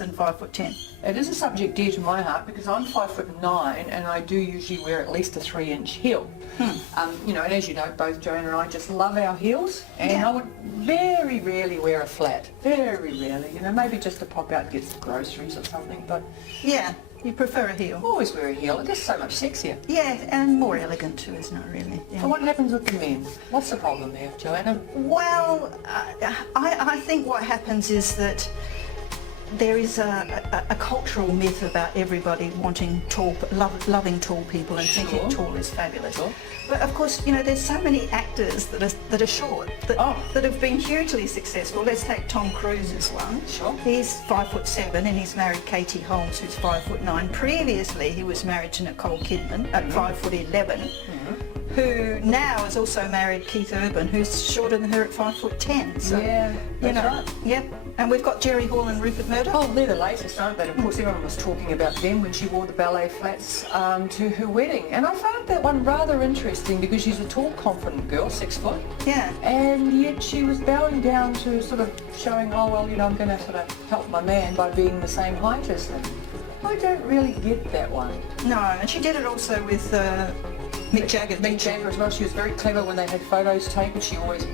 than 5'10"? It is a subject dear to my heart because I'm 5'9" and I do usually wear at least a 3-inch heel. You know, and as you know, both Joanne and I just love our heels, and Yeah. I would very rarely wear a flat. Very rarely, you know, maybe just to pop out and get some groceries or something, but Yeah, you prefer a heel. always wear a heel. It's just so much sexier. Yeah, and more elegant too, isn't it, really? Yeah. So what happens with the men? What's the problem there, Joanna? Well, I think what happens is that there is a cultural myth about everybody wanting tall, loving tall people and thinking tall is fabulous. Sure. But of course, you know, there's so many actors that are short, that have been hugely successful. Let's take Tom Cruise as one. Sure. He's 5'7" and he's married Katie Holmes, who's 5'9". Previously, he was married to Nicole Kidman at 5'11". Who now is also married Keith Urban, who's shorter than her at 5'10". So, Yeah, you that's know, right. yep. And we've got Jerry Hall and Rupert Murdoch. Oh, they're the latest, aren't they? Of course, everyone was talking about them when she wore the ballet flats to her wedding. And I found that one rather interesting because she's a tall, confident girl, 6 foot. Yeah. And yet she was bowing down to sort of showing, oh, well, you know, I'm going to sort of help my man by being the same height as him. I don't really get that one. No, and she did it also with Mick Jagger. Mick Jagger as well. She was very clever when they had photos taken. She always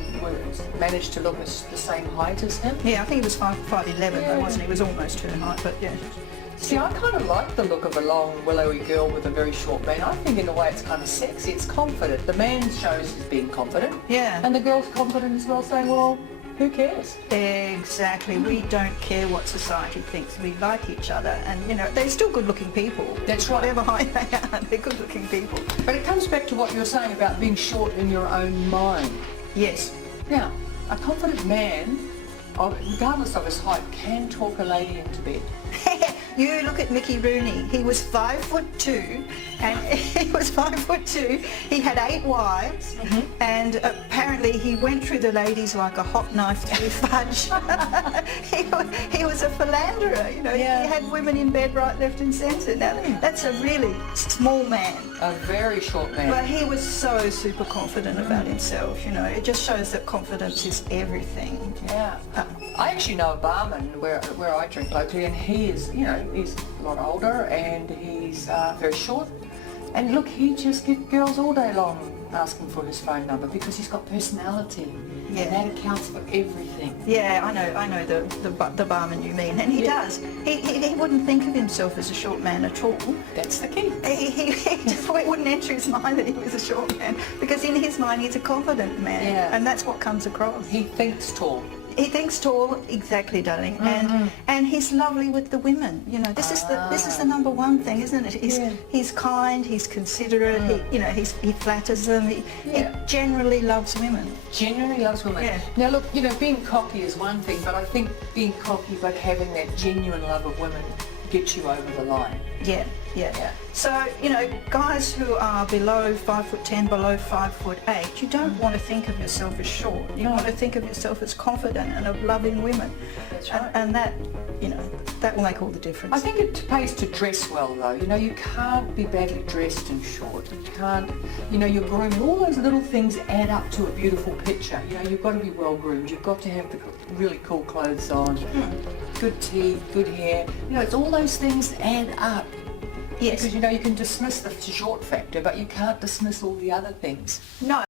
managed to look as the same height as him. Yeah, I think he was 5'11", though, wasn't he? He was almost her height, but yeah. See, I kind of like the look of a long, willowy girl with a very short man. I think in a way it's kind of sexy. It's confident. The man shows he's being confident. Yeah. And the girl's confident as well, saying, well, who cares? Exactly. We don't care what society thinks. We like each other, and you know they're still good-looking people. That's right. Whatever height they are, they're good-looking people. But it comes back to what you were saying about being short in your own mind. Yes. Now, a confident man, regardless of his height, can talk a lady into bed. You look at Mickey Rooney. He was 5'2", and he was 5'2". He had 8 wives, and apparently he went through the ladies like a hot knife through fudge. he was a philanderer, you know. Yeah. He had women in bed right, left, and centre. Now that's a really small man. A very short man. But he was so super confident about himself, you know. It just shows that confidence is everything. Yeah. I actually know a barman where I drink locally, and he is, you know, he's a lot older and he's very short. And look, he just gets girls all day long asking for his phone number because he's got personality. Yeah. And that accounts for everything. Yeah, I know the barman you mean, and he does. He wouldn't think of himself as a short man at all. That's the key. He just it wouldn't enter his mind that he was a short man, because in his mind he's a confident man, Yeah. and that's what comes across. He thinks tall. He thinks tall, exactly, darling, and he's lovely with the women. You know, this is the number one thing, isn't it? He's kind, he's considerate. He flatters them. He generally loves women. Genuinely loves women. Yeah. Now look, you know, being cocky is one thing, but I think being cocky but having that genuine love of women gets you over the line. Yeah. So, you know, guys who are below 5'10", below 5'8", you don't want to think of yourself as short. You want to think of yourself as confident and of loving women. That's right. And that, you know, that will make all the difference. I think it pays to dress well though. You know, you can't be badly dressed and short. You can't, you know, you're groomed. All those little things add up to a beautiful picture. You know, you've got to be well groomed. You've got to have the really cool clothes on, good teeth, good hair. You know, it's all those things add up. Yes. Because, you know, you can dismiss the short factor, but you can't dismiss all the other things. No.